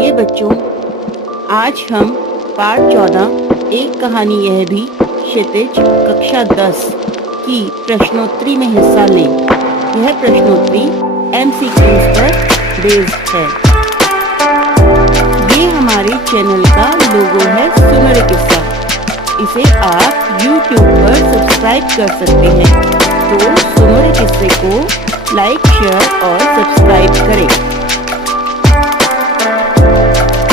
चलिए बच्चों, आज हम पाठ 14 एक कहानी यह भी क्षितिज कक्षा 10 की प्रश्नोत्तरी में हिस्सा लें। यह प्रश्नोत्तरी MCQs पर बेस्ड है। ये हमारे चैनल का लोगो है सुनो रे किस्सा। इसे आप YouTube पर सब्सक्राइब कर सकते हैं। तो सुनो रे किस्से को लाइक, शेयर और सब्सक्राइब करें।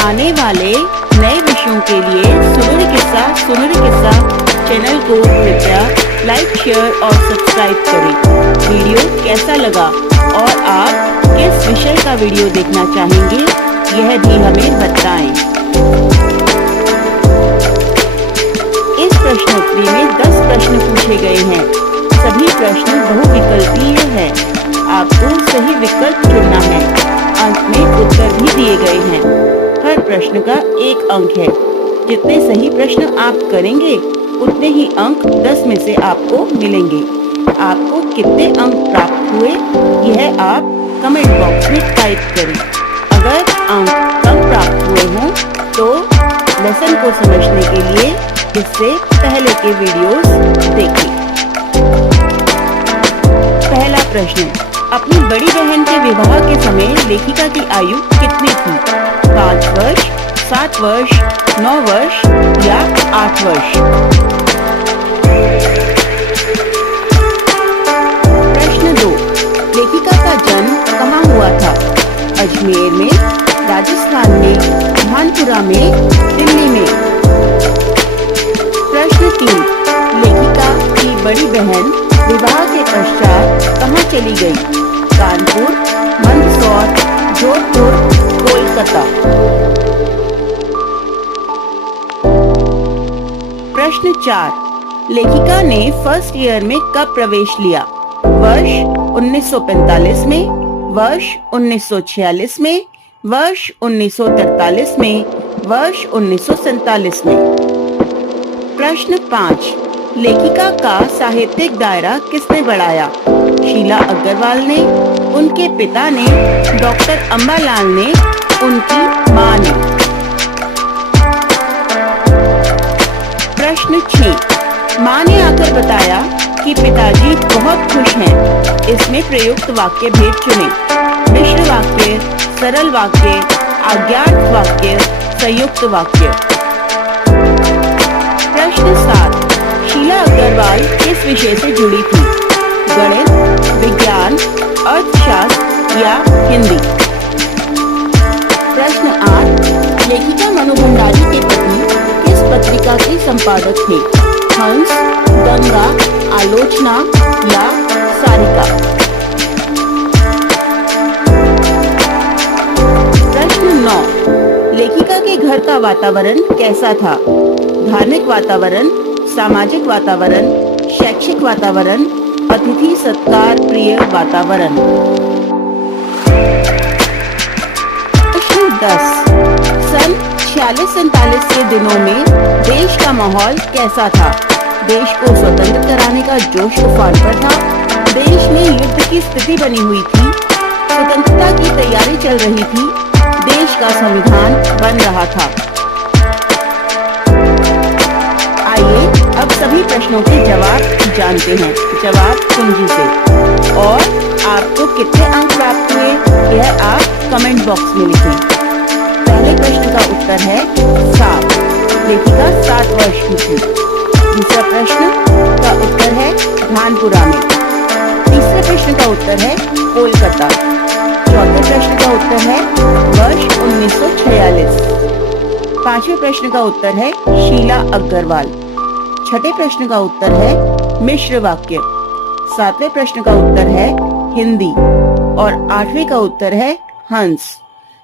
आने वाले नए विषयों के लिए सुनो रे किस्सा चैनल को कृपया लाइक, शेयर और सब्सक्राइब करें। वीडियो कैसा लगा और आप किस विषय का वीडियो देखना चाहेंगे, यह भी हमें बताएं। इस प्रश्नोत्तरी में 10 प्रश्न पूछे गए हैं। सभी प्रश्न बहुविकल्पीय हैं। आपको सही विकल्प चुनना है। अंत में उत्तर भी दिए गए हैं। हर प्रश्न का 1 अंक है। जितने सही प्रश्न आप करेंगे उतने ही अंक 10 में से आपको मिलेंगे। आपको कितने अंक प्राप्त हुए यह आप कमेंट बॉक्स में टाइप करें। अगर अंक कम प्राप्त हुए हों तो लेसन को समझने के लिए इससे पहले के वीडियोस देखें। पहला प्रश्न, अपनी बड़ी बहन के विवाह के समय लेखिका की आयु कितनी थी? 5 वर्ष, 7 वर्ष, 9 वर्ष या 8 वर्ष? प्रश्न 2, लेखिका का जन्म कहाँ हुआ था? अजमेर में, राजस्थान में, भानपुरा में, दिल्ली में? प्रश्न 3, लेखिका की बड़ी बहन विवाह के पश्चात कहाँ चली गई? कानपुर, मंदसौर, जोधपुर, कोलकाता? प्रश्न 4, लेखिका ने फर्स्ट ईयर में कब प्रवेश लिया? वर्ष 1945 में, वर्ष 1946 में, वर्ष 1943 में, वर्ष 1947 में? प्रश्न 5, लेखिका का साहित्यिक दायरा किसने बढ़ाया? शीला अग्रवाल ने, उनके पिता ने, डॉक्टर अम्बालाल ने, उनकी मां ने? प्रश्न 6, मां ने आकर बताया कि पिताजी बहुत खुश हैं। इसमें प्रयुक्त वाक्य भेद चुनें। मिश्र वाक्य, सरल वाक्य, अज्ञात वाक्य, संयुक्त वाक्य? प्रश्न 7, शीला अग्रवाल किस विषय से जुड़ी थी? गणित, विज्ञान, अर्थशास्त्र या हिंदी? प्रश्न 8, लेखिका मनु भंडारी के पति किस पत्रिका के संपादक थे? हंस, गंगा, आलोचना या सारिका? प्रश्न 9, लेखिका के घर का वातावरण कैसा था? धार्मिक वातावरण, सामाजिक वातावरण, शैक्षिक वातावरण, अतिथि सत्कार प्रिय वातावरण? प्रश्न 10, सन 46-47 के दिनों में देश का माहौल कैसा था? देश को स्वतंत्र कराने का जोश उफान पर था। देश में युद्ध की स्थिति बनी हुई थी। स्वतंत्रता की तैयारी चल रही थी। देश का संविधान बन रहा था। आइए अब सभी प्रश्नों के जवाब जानते हैं जवाब कुंजी से। और आपको कितने अंक प्राप्त हुए यह आप कमेंट बॉक्स में लिखें। पहले प्रश्न का उत्तर है 7, लेखिका 7 वर्ष की थी। दूसरा प्रश्न का उत्तर है भानपुरा में। तीसरे प्रश्न का उत्तर है कोलकाता। चौथे प्रश्न का उत्तर है वर्ष 1946। पांचवें प्रश्न का उत्तर है शीला अग्रवाल। छठे प्रश्न का उत्तर है मिश्र वाक्य। सातवें प्रश्न का उत्तर है हिंदी और 8वें का उत्तर है हंस।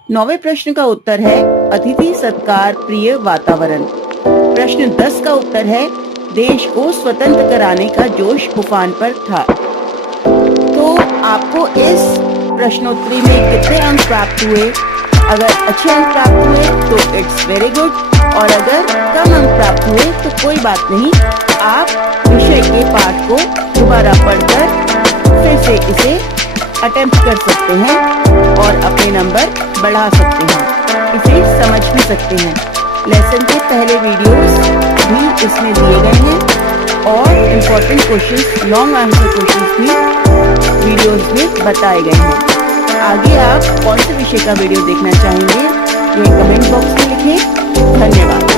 9वें प्रश्न का उत्तर है अतिथि सत्कार प्रिय वातावरण। प्रश्न 10 का उत्तर है देश को स्वतंत्र कराने का जोश उफान पर था। तो आपको इस प्रश्नोत्तरी में कितने अंक प्राप्त हुए? अगर अच्छे अंक प्राप्त हुए तो इट्स वेरी गुड, और अगर कम अंक प्राप्त हुए तो कोई बात नहीं। आप विषय के पाठ को दोबारा पढ़कर फिर से इसे अटेम्प्ट कर सकते हैं और अपने नंबर बढ़ा सकते हैं। इसे सकते हैं। लेसन के पहले वीडियोस भी इसमें दिए गए हैं और important questions, long answer questions भी वीडियोस में बताए गए हैं। आगे आप कौन से विषय का वीडियो देखना चाहेंगे, ये कमेंट बॉक्स में लिखें। धन्यवाद।